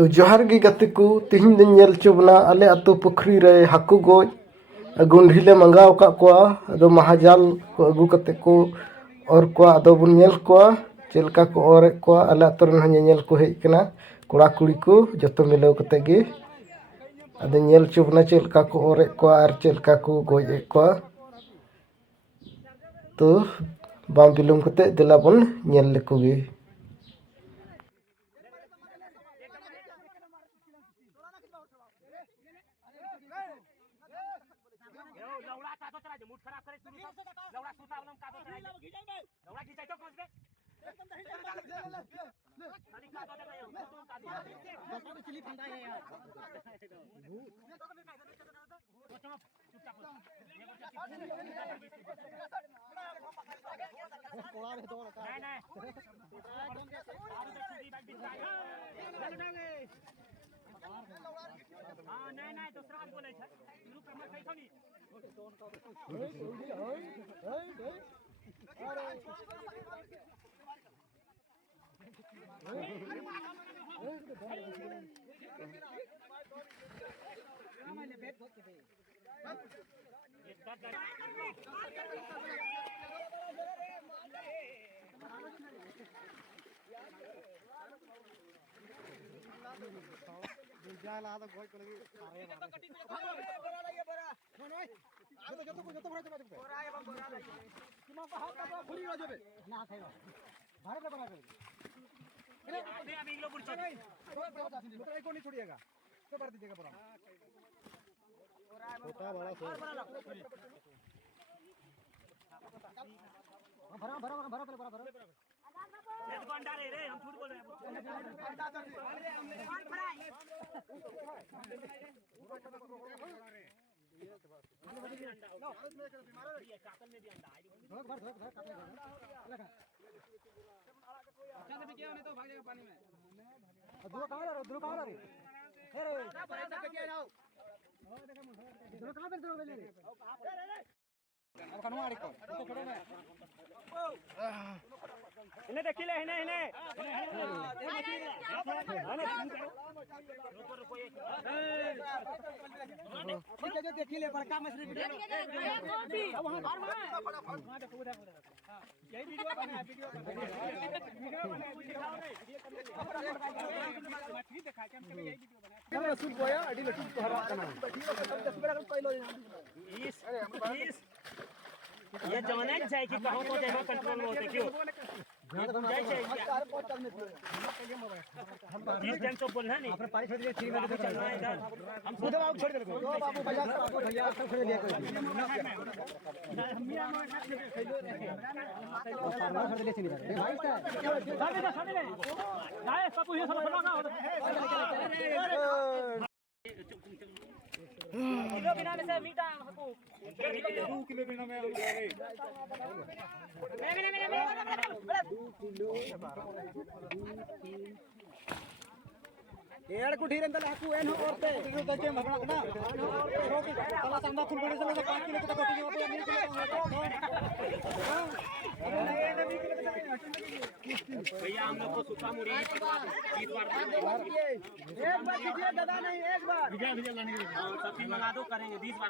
तो जोहार गी गति को तिहिन दिन नेल चुबना आले अतु पुखरी रे हाकू गोज गुंढी ले मंगाव का को अदो महाजाल को अगू कते को और को अदो बुन नेल को चेलका को और को आले अतु रन नेल को हेज कना कोड़ा कुड़ी को जतो मिलाव कते गे अदो नेल चुबना चेलका को और को आर चेलका को गोज को तो बाम बिलुम कते दिला बन नेल लेको गे लौड़ा का तो चला जे मूड खराब करे शुरू लौड़ा सूता वाला का तो चला लौड़ा की चाहिए तो कौन से एकदम दही खाली का तो चला बस तो चिली फंदा है यार नहीं नहीं दूसरा बोले छै शुरू कर मत कैसो नहीं जाला तो गोय कोले अरे तो कटी को बोरा लगे बोरा नोय जतो बोरा बोरा ए बोरा लगे तुम को हाथ का फुरी हो जाबे ना खाइबा भारत बना कर अरे अभी लोग बुढ़ चले तो एक को नहीं छोड़िएगा तो भर दीजिएगा बोरा छोटा बड़ा सो भरा भरा भरा भरा भरा ये दुकानदार है रे हम झूठ बोल रहे हैं इन्हें देखिले इन्हें ठीक है जो देखिले बड़का मछली वीडियो यही वीडियो बना वीडियो मछली दिखा के हम यही वीडियो बनाया हम रसूल को या अडी लटू को हरा करना ठीक है सब 10 बेरा पहले 20 ये जमाने जाए कि कहां को जाए कंट्रोल में होते क्यों जाए इस टाइम तो बोलना नहीं अपने पारी छोड़ दिए 3 मिनट चलना है इधर हम खुद बाबू छोड़ दे दो बाबू भैया बाबू भैया सब छोड़ लिया कोई हम भी हम छोड़ दे चली भाई साहब जाए सब ये सब बनाना किलो बिना में से मीठा हकू 2 किलो बिना में मैं 2 किलो एड़ को ढीरन तले हकू एन औरते तो दचे भगना ना तला संदा फुल बड़े से 5 किलो तक कोटी होते 2 किलो भैया हम लोग को सुता मुड़ी 20 बार एक बार कीजिए दादा नहीं एक बार भिजा लाने के लिए सब्जी मंगा दो करेंगे 20 बार